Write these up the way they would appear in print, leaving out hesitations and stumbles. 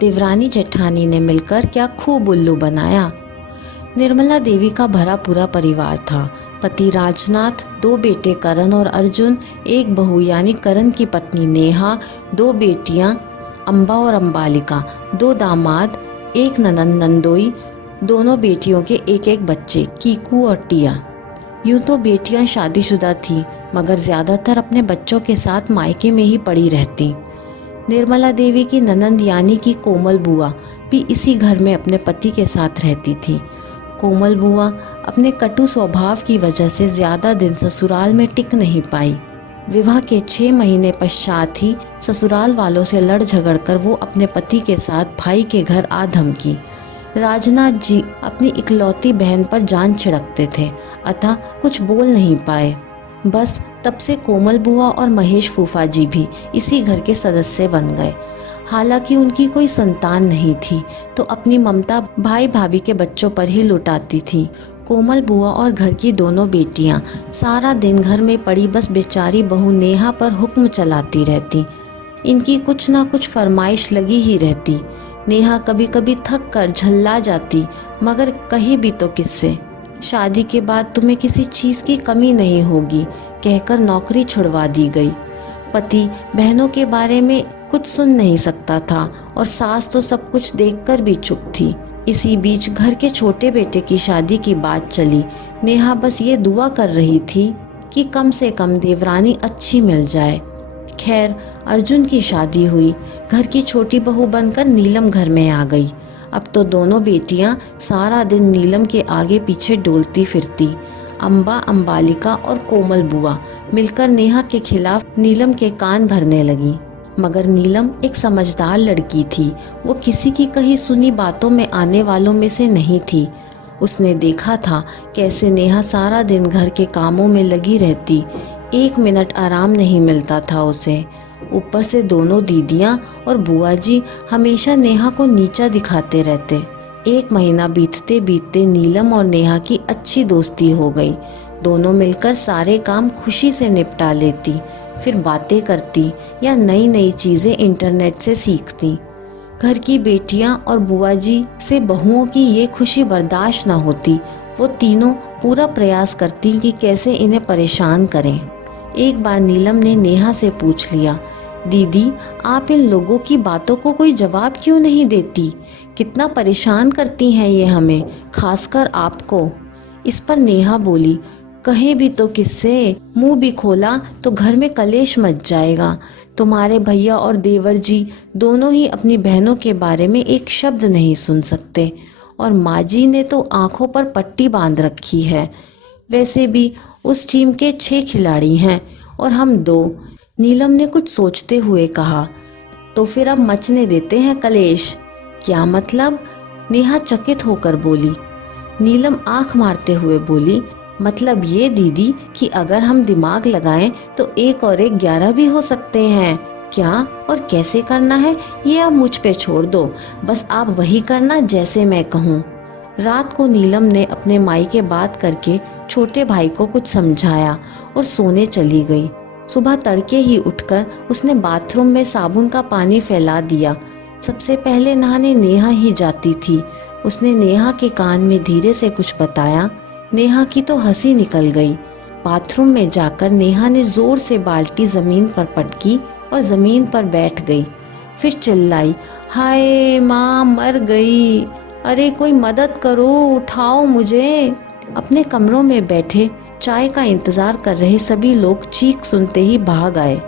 देवरानी जेठानी ने मिलकर क्या खूब उल्लू बनाया। निर्मला देवी का भरा पूरा परिवार था। पति राजनाथ, 2 बेटे करण और अर्जुन, एक बहू यानी करण की पत्नी नेहा, 2 बेटियां अम्बा और अम्बालिका, 2 दामाद, एक ननंद नंदोई, दोनों बेटियों के एक एक बच्चे कीकू और टिया। यूं तो बेटियां शादीशुदा थीं, मगर ज़्यादातर अपने बच्चों के साथ मायके में ही पड़ी रहती। निर्मला देवी की ननंद यानी कि कोमल बुआ भी इसी घर में अपने पति के साथ रहती थी। कोमल बुआ अपने कटु स्वभाव की वजह से ज़्यादा दिन ससुराल में टिक नहीं पाई। विवाह के 6 महीने पश्चात ही ससुराल वालों से लड़ झगड़ कर वो अपने पति के साथ भाई के घर आ धमकी। राजनाथ जी अपनी इकलौती बहन पर जान छिड़कते थे, अतः कुछ बोल नहीं पाए। बस तब से कोमल बुआ और महेश फूफा जी भी इसी घर के सदस्य बन गए। हालांकि उनकी कोई संतान नहीं थी, तो अपनी ममता भाई भाभी के बच्चों पर ही लुटाती थी। कोमल बुआ और घर की दोनों बेटियां सारा दिन घर में पड़ी बस बेचारी बहू नेहा पर हुक्म चलाती रहती। इनकी कुछ ना कुछ फरमाइश लगी ही रहती। नेहा कभी कभी थक कर झल्ला जाती, मगर कही भी तो किससे। शादी के बाद तुम्हें किसी चीज़ की कमी नहीं होगी कहकर नौकरी छुड़वा दी गई। पति बहनों के बारे में कुछ सुन नहीं सकता था और सास तो सब कुछ देखकर भी चुप थी। इसी बीच घर के छोटे बेटे की शादी की बात चली। नेहा बस ये दुआ कर रही थी कि कम से कम देवरानी अच्छी मिल जाए। खैर, अर्जुन की शादी हुई। घर की छोटी बहू बनकर नीलम घर में आ गई। अब तो दोनों बेटियां सारा दिन नीलम के आगे पीछे डोलती फिरती। अम्बा, अम्बालिका और कोमल बुआ मिलकर नेहा के खिलाफ नीलम के कान भरने लगी। मगर नीलम एक समझदार लड़की थी। वो किसी की कही सुनी बातों में आने वालों में से नहीं थी। उसने देखा था कैसे नेहा सारा दिन घर के कामों में लगी रहती, 1 मिनट आराम नहीं मिलता था उसे। ऊपर से दोनों दीदियां और बुआ जी हमेशा नेहा को नीचा दिखाते रहते। 1 महीना बीतते बीतते नीलम और नेहा की अच्छी दोस्ती हो गई। दोनों मिलकर सारे काम खुशी से निपटा लेती, फिर बातें करती या नई नई चीज़ें इंटरनेट से सीखती। घर की बेटियां और बुआ जी से बहुओं की ये खुशी बर्दाश्त न होती। वो तीनों पूरा प्रयास करती कि कैसे इन्हें परेशान करें। एक बार नीलम ने नेहा से पूछ लिया, दीदी आप इन लोगों की बातों को कोई जवाब क्यों नहीं देती? कितना परेशान करती हैं ये हमें, खासकर आपको। इस पर नेहा बोली, कहे भी तो किससे, मुंह भी खोला तो घर में कलेश मच जाएगा। तुम्हारे भैया और देवर जी दोनों ही अपनी बहनों के बारे में एक शब्द नहीं सुन सकते, और माँ जी ने तो आंखों पर पट्टी बांध रखी है। वैसे भी उस टीम के 6 खिलाड़ी हैं और हम 2। नीलम ने कुछ सोचते हुए कहा, तो फिर अब मचने देते हैं कलेश। क्या मतलब? नेहा चकित होकर बोली। नीलम आंख मारते हुए बोली, मतलब ये दीदी कि अगर हम दिमाग लगाएं तो 1 और 1 11 भी हो सकते हैं। क्या और कैसे करना है ये अब मुझ पे छोड़ दो, बस आप वही करना जैसे मैं कहूँ। रात को नीलम ने अपने मायके बात करके छोटे भाई को कुछ समझाया और सोने चली गई। सुबह तड़के ही उठकर उसने बाथरूम में साबुन का पानी फैला दिया। सबसे पहले नहाने नेहा ही जाती थी। उसने नेहा के कान में धीरे से कुछ बताया। नेहा की तो हंसी निकल गई। बाथरूम में जाकर नेहा ने जोर से बाल्टी जमीन पर पटकी और जमीन पर बैठ गई। फिर चिल्लाई, हाय माँ मर गई, अरे कोई मदद करो, उठाओ मुझे। अपने कमरों में बैठे चाय का इंतजार कर रहे सभी लोग चीख सुनते ही भाग आए।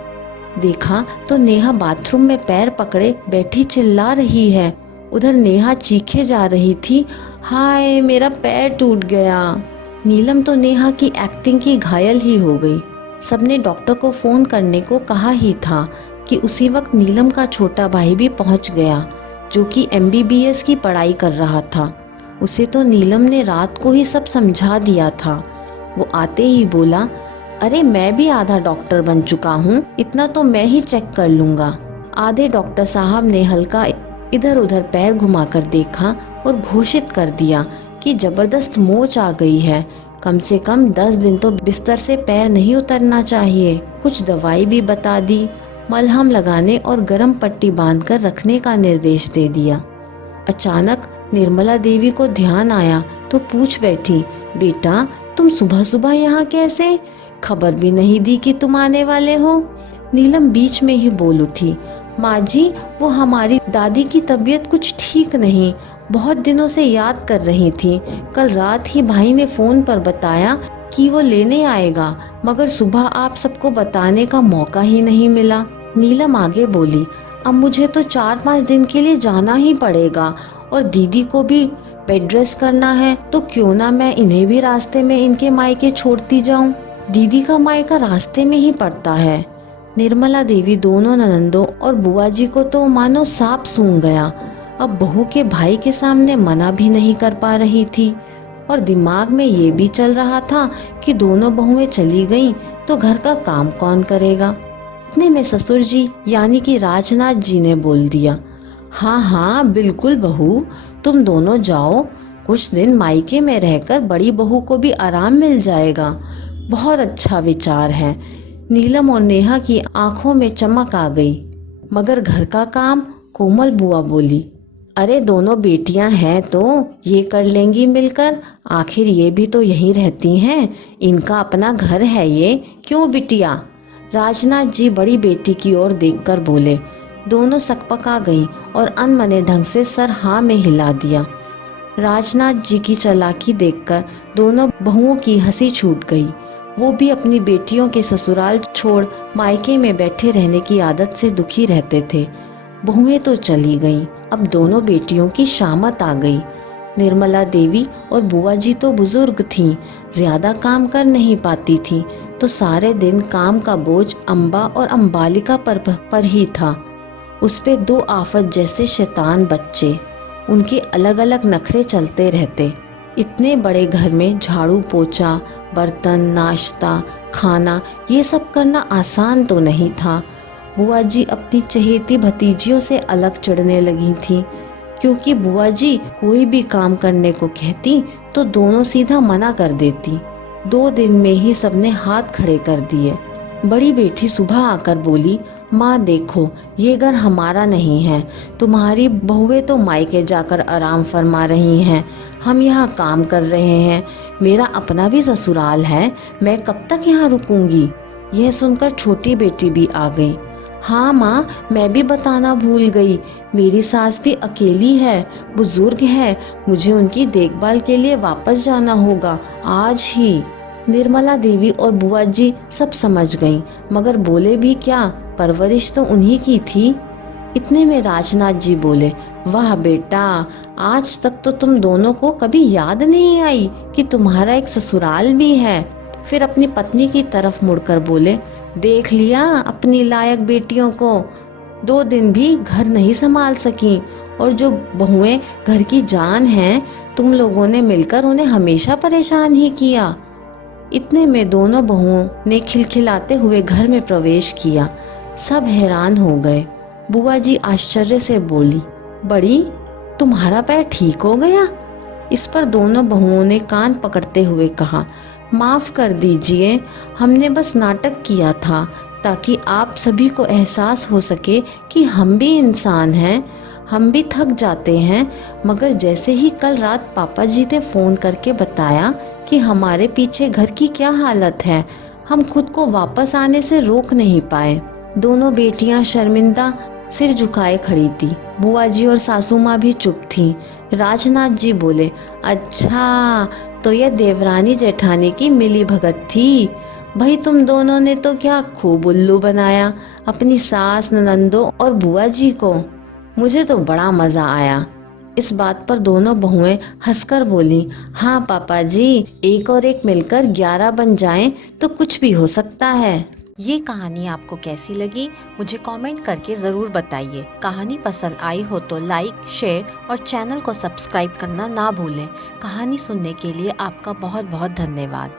देखा तो नेहा बाथरूम में पैर पकड़े बैठी चिल्ला रही है। उधर नेहा चीखे जा रही थी, हाय मेरा पैर टूट गया। नीलम तो नेहा की एक्टिंग की घायल ही हो गई। सबने डॉक्टर को फ़ोन करने को कहा ही था कि उसी वक्त नीलम का छोटा भाई भी पहुंच गया, जो कि MBBS की पढ़ाई कर रहा था। उसे तो नीलम ने रात को ही सब समझा दिया था। वो आते ही बोला, अरे मैं भी आधा डॉक्टर बन चुका हूँ, इतना तो मैं ही चेक कर लूँगा। आधे डॉक्टर साहब ने हल्का इधर उधर पैर घुमाकर देखा और घोषित कर दिया कि जबरदस्त मोच आ गई है, कम से कम 10 दिन तो बिस्तर से पैर नहीं उतरना चाहिए। कुछ दवाई भी बता दी मलहम लगाने और गर्म पट्टी बांधकर रखने का निर्देश दे दिया। अचानक निर्मला देवी को ध्यान आया तो पूछ बैठी, बेटा तुम सुबह सुबह यहाँ कैसे? खबर भी नहीं दी कि तुम आने वाले हो। नीलम बीच में ही बोल उठी, माँ जी वो हमारी दादी की तबीयत कुछ ठीक नहीं, बहुत दिनों से याद कर रही थी। कल रात ही भाई ने फोन पर बताया कि वो लेने आएगा, मगर सुबह आप सबको बताने का मौका ही नहीं मिला। नीलम आगे बोली, अब मुझे तो 4-5 दिन के लिए जाना ही पड़ेगा और दीदी को भी बेड रेस्ट करना है, तो क्यों ना मैं इन्हें भी रास्ते में इनके मायके छोड़ती जाऊं। दीदी का मायका रास्ते में ही पड़ता है। निर्मला देवी दोनों ननंदों और बुआ जी को तो मानो सांप सूंघ गया। अब बहू के भाई के सामने मना भी नहीं कर पा रही थी और दिमाग में ये भी चल रहा था कि दोनों बहुएं चली गईं तो घर का काम कौन करेगा। इतने में ससुर जी यानी कि राजनाथ जी ने बोल दिया, हाँ हाँ बिल्कुल बहू, तुम दोनों जाओ, कुछ दिन मायके में रहकर बड़ी बहू को भी आराम मिल जाएगा। बहुत अच्छा विचार है। नीलम और नेहा की आंखों में चमक आ गई। मगर घर का काम? कोमल बुआ बोली, अरे दोनों बेटियां हैं तो ये कर लेंगी मिलकर, आखिर ये भी तो यहीं रहती हैं, इनका अपना घर है ये, क्यों बिटिया? राजनाथ जी बड़ी बेटी की ओर देखकर बोले। दोनों सकपका गईं और अनमने ढंग से सर हाँ में हिला दिया। राजनाथ जी की चालाकी देखकर दोनों बहुओं की हंसी छूट गई। वो भी अपनी बेटियों के ससुराल छोड़ मायके में बैठे रहने की आदत से दुखी रहते थे। बहुएं तो चली गईं, अब दोनों बेटियों की शामत आ गई। निर्मला देवी और बुआ जी तो बुजुर्ग थीं, ज्यादा काम कर नहीं पाती थीं, तो सारे दिन काम का बोझ अम्बा और अम्बालिका पर ही था। उस पे 2 आफत जैसे शैतान बच्चे, उनके अलग अलग नखरे चलते रहते। इतने बड़े घर में झाड़ू पोछा, बर्तन, नाश्ता, खाना ये सब करना आसान तो नहीं था। बुआ जी अपनी चहेती भतीजियों से अलग चढ़ने लगी थीं, क्योंकि बुआ जी कोई भी काम करने को कहती तो दोनों सीधा मना कर देती। 2 दिन में ही सबने हाथ खड़े कर दिए। बड़ी बेटी सुबह आकर बोली, माँ देखो ये घर हमारा नहीं है, तुम्हारी बहुएं तो मायके जाकर आराम फरमा रही हैं, हम यहाँ काम कर रहे हैं, मेरा अपना भी ससुराल है, मैं कब तक यहाँ रुकूंगी। यह सुनकर छोटी बेटी भी आ गई। हाँ माँ मैं भी बताना भूल गई, मेरी सास भी अकेली है, बुजुर्ग है, मुझे उनकी देखभाल के लिए वापस जाना होगा आज ही। निर्मला देवी और बुआ जी सब समझ गईं, मगर बोले भी क्या, परवरिश तो उन्हीं की थी। इतने में राजनाथ जी बोले, वाह बेटा, आज तक तो तुम दोनों को कभी याद नहीं आई कि तुम्हारा एक ससुराल भी है। फिर अपनी पत्नी की तरफ मुड़कर बोले, देख लिया अपनी लायक बेटियों को, 2 दिन भी घर नहीं संभाल सकी, और जो बहुएं घर की जान हैं, तुम लोगों ने मिलकर उन्हें हमेशा परेशान ही किया। इतने में दोनों बहुओं ने खिलखिलाते हुए घर में प्रवेश किया। सब हैरान हो गए। बुआ जी आश्चर्य से बोली, बड़ी तुम्हारा पैर ठीक हो गया? इस पर दोनों बहुओं ने कान पकड़ते हुए कहा, माफ कर दीजिए, हमने बस नाटक किया था ताकि आप सभी को एहसास हो सके कि हम भी इंसान हैं, हम भी थक जाते हैं। मगर जैसे ही कल रात पापा जी ने फ़ोन करके बताया कि हमारे पीछे घर की क्या हालत है, हम खुद को वापस आने से रोक नहीं पाए। दोनों बेटियां शर्मिंदा सिर झुकाए खड़ी थी। बुआ जी और सासू माँ भी चुप थीं। राजनाथ जी बोले, अच्छा तो यह देवरानी जेठानी की मिली भगत थी। भाई तुम दोनों ने तो क्या खूब उल्लू बनाया अपनी सास, ननंदों और बुआ जी को। मुझे तो बड़ा मजा आया। इस बात पर दोनों बहुएं हंसकर बोली, हाँ पापा जी, एक और एक मिलकर 11 बन जाएं तो कुछ भी हो सकता है। ये कहानी आपको कैसी लगी मुझे कमेंट करके ज़रूर बताइए। कहानी पसंद आई हो तो लाइक, शेयर और चैनल को सब्सक्राइब करना ना भूलें। कहानी सुनने के लिए आपका बहुत बहुत धन्यवाद।